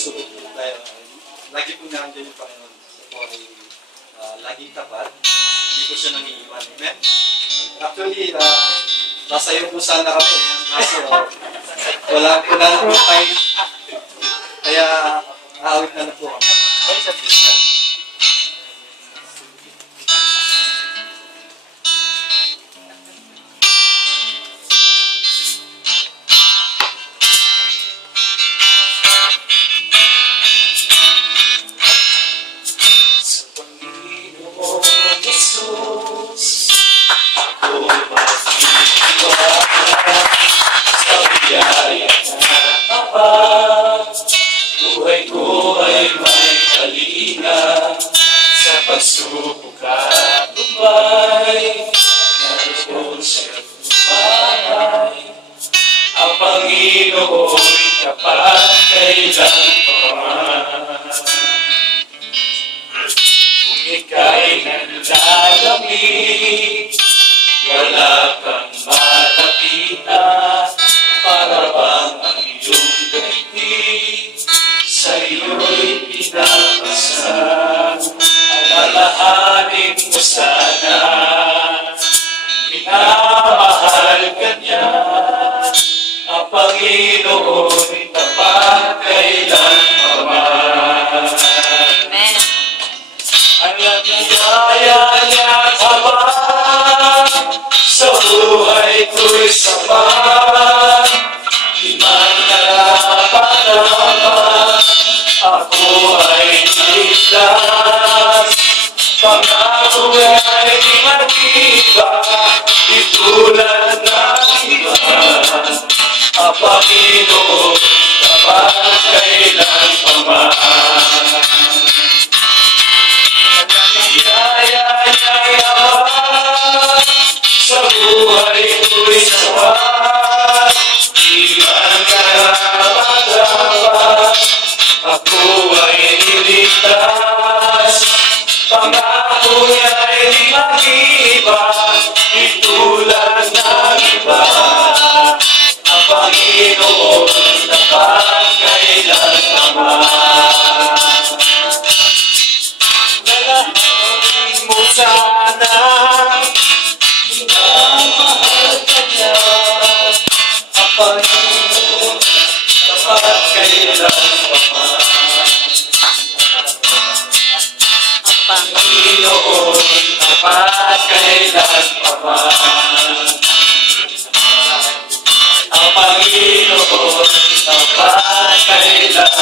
pagsubok po tayo, lagi po nandiyan yung Panginoon. Sa po ay laging tapat. Hindi po siya nangiiwan. Amen? Actually, nasayo po sana kami. Kaso, wala po lang po time. Kaya, aawit na po kami. Buhay ko ay may kalinga sa pagsubok at lumbay. Naroon siya lumalay. Ang Panginoon'y tapat kailanman. Kung ika'y nanlalamig, wala kang malapitan. Para bang ang iyong daigdig sa iyo'y pinapasan. Ang lalahanin mo sana, minamahal ka niya. Ang Panginoon'y tapat kailanman. Amen. Ang biyaya niya habang sa buhay ko'y sapat. Di man narapadaman, ako ay ligtas. Pangako ay di mag-iba, di tulad ng iba. Ang Panginoon tapat kailanman. Biyaya niya'y abad, sa buhay ko'y sapat. Di man karapat-dapat, ako ay niligtas. Pangako niya'y di mag-iba, di tulad ng iba. Ang Panginoon tapat kailanman. Lalahanin mo sana, minamahal ka niya. Ang Panginoon tapat kailanman. Ang Panginoon tapat kailanman. Ang Panginoon tapat kailanman.